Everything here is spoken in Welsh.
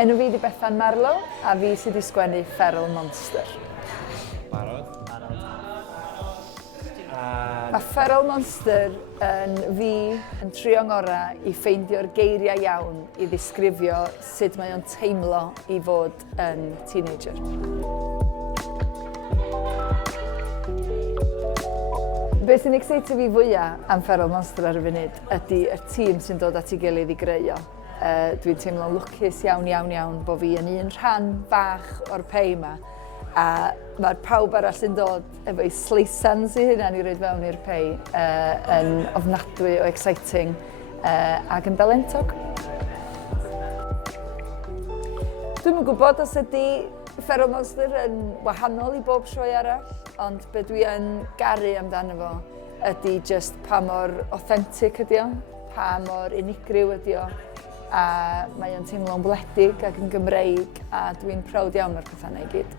Enw fi di Bethan Marlow, a fi sydd wedi sgwennu Feral Monster. Barod? Mae Feral Monster yn fi yn trio ngorau i ffeindio'r geiriau iawn i ddisgrifio sut mae o'n teimlo i fod yn teenager. Beth sy'n excitio fi fwyaf am Feral Monster ar y funud ydy y tîm sy'n dod at ei gilydd i greu o. Dwi'n teimlo'n lwcus iawn bod fi yn un rhan bach o'r pei yma. A mae'r pawb arall sy'n dod efo'i sleisans i hynna i roed fewn i'r pei yn ofnadwy o exciting ac yn dalentog. Dwi'm yn gwybod os ydy Feral Monster yn wahanol i bob sioe arall, ond be dwi yn garu amdano fo ydy just pa mor authentic ydy o, pa mor unigryw ydy o, a mae o'n teimlo'n wledig ac yn Gymreig, a dwi'n proud iawn o'r pethau yna i gyd.